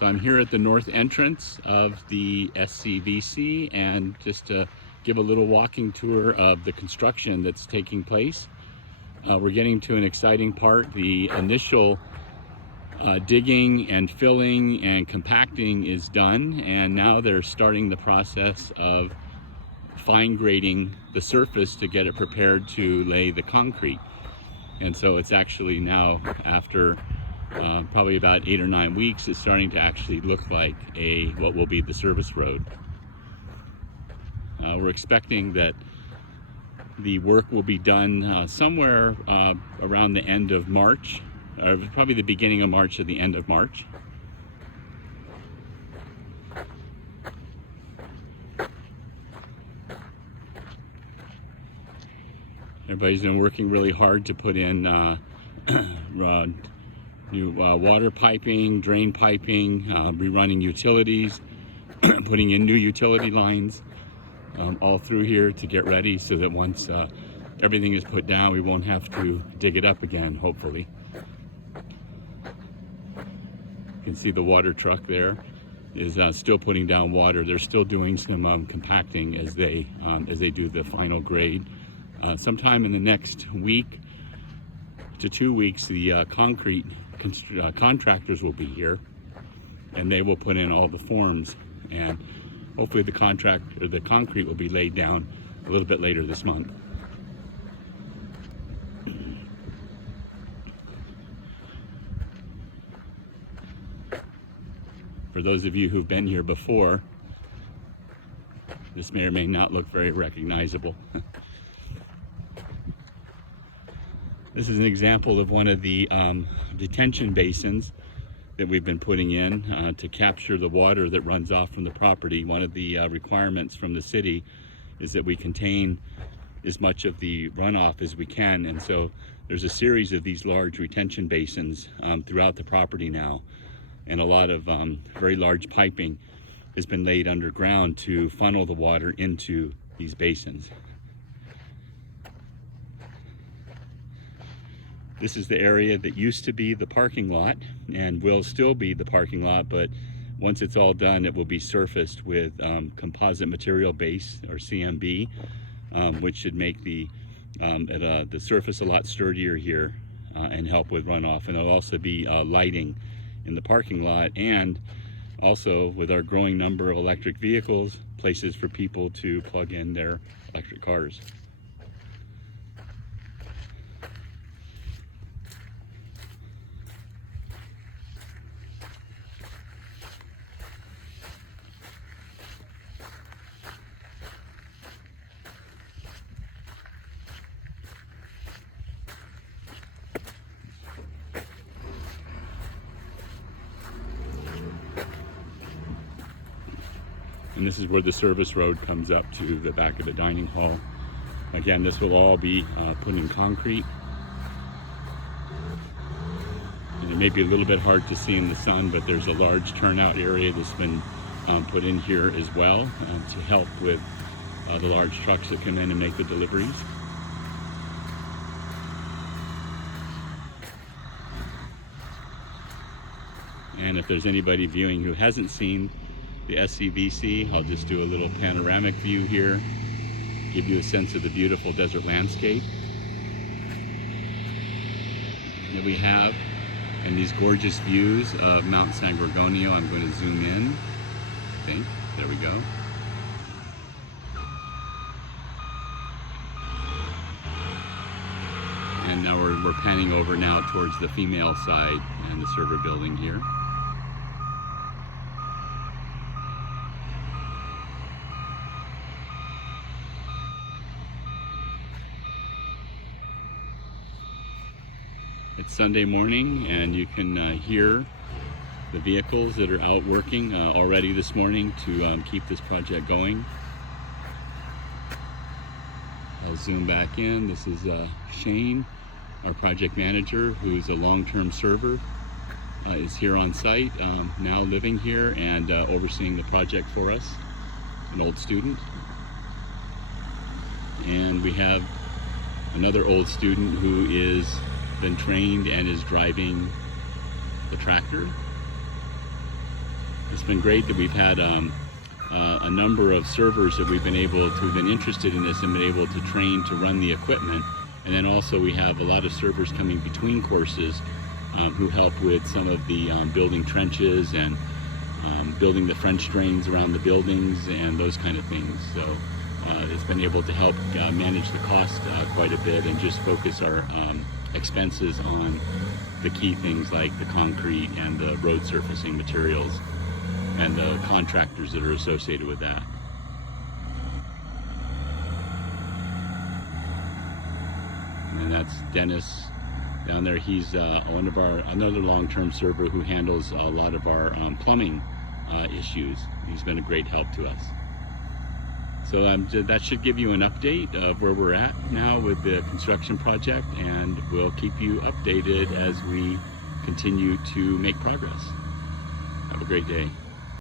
So I'm here at the north entrance of the SCVC, and just to give a little walking tour of the construction that's taking place. We're getting to an exciting part. The initial digging and filling and compacting is done, and now they're starting the process of fine grading the surface to get it prepared to lay the concrete. And so it's actually now, after probably about 8 or 9 weeks, it's starting to actually look like what will be the service road. We're expecting that the work will be done somewhere around the end of March, or probably the beginning of March or the end of March. Everybody's been working really hard to put in new water piping, drain piping, rerunning utilities, putting in new utility lines all through here to get ready, so that once everything is put down, we won't have to dig it up again, hopefully. You can see the water truck there is still putting down water. They're still doing some compacting as they do the final grade. Sometime in the next week to 2 weeks, the concrete contractors will be here, and they will put in all the forms, and hopefully the concrete will be laid down a little bit later this month. For those of you who've been here before, this may or may not look very recognizable. This is an example of one of the detention basins that we've been putting in to capture the water that runs off from the property. One of the requirements from the city is that we contain as much of the runoff as we can, and so there's a series of these large retention basins throughout the property now, and a lot of very large piping has been laid underground to funnel the water into these basins. This is the area that used to be the parking lot and will still be the parking lot, but once it's all done, it will be surfaced with composite material base, or CMB, which should make the surface a lot sturdier here and help with runoff. And there'll also be lighting in the parking lot, and also, with our growing number of electric vehicles, places for people to plug in their electric cars. And this is where the service road comes up to the back of the dining hall. Again, this will all be put in concrete. And it may be a little bit hard to see in the sun, but there's a large turnout area that's been put in here as well to help with the large trucks that come in and make the deliveries. And if there's anybody viewing who hasn't seen the SCVC, I'll just do a little panoramic view here, give you a sense of the beautiful desert landscape that we have, and these gorgeous views of Mount San Gorgonio. I'm going to zoom in, I think. There we go. And now we're panning over now towards the female side and the server building here. It's Sunday morning, and you can hear the vehicles that are out working already this morning to keep this project going. I'll zoom back in. This is Shane, our project manager, who's a long-term server, is here on site, now living here and overseeing the project for us, an old student. And we have another old student who is been trained and is driving the tractor. It's been great that we've had a number of servers that we've been interested in this and been able to train to run the equipment. And then also we have a lot of servers coming between courses who help with some of the building trenches and building the French drains around the buildings and those kind of things. So it's been able to help manage the cost quite a bit and just focus our expenses on the key things like the concrete and the road surfacing materials and the contractors that are associated with that. And that's Dennis down there. He's another long-term server who handles a lot of our plumbing issues. He's been a great help to us. So that should give you an update of where we're at now with the construction project, and we'll keep you updated as we continue to make progress. Have a great day.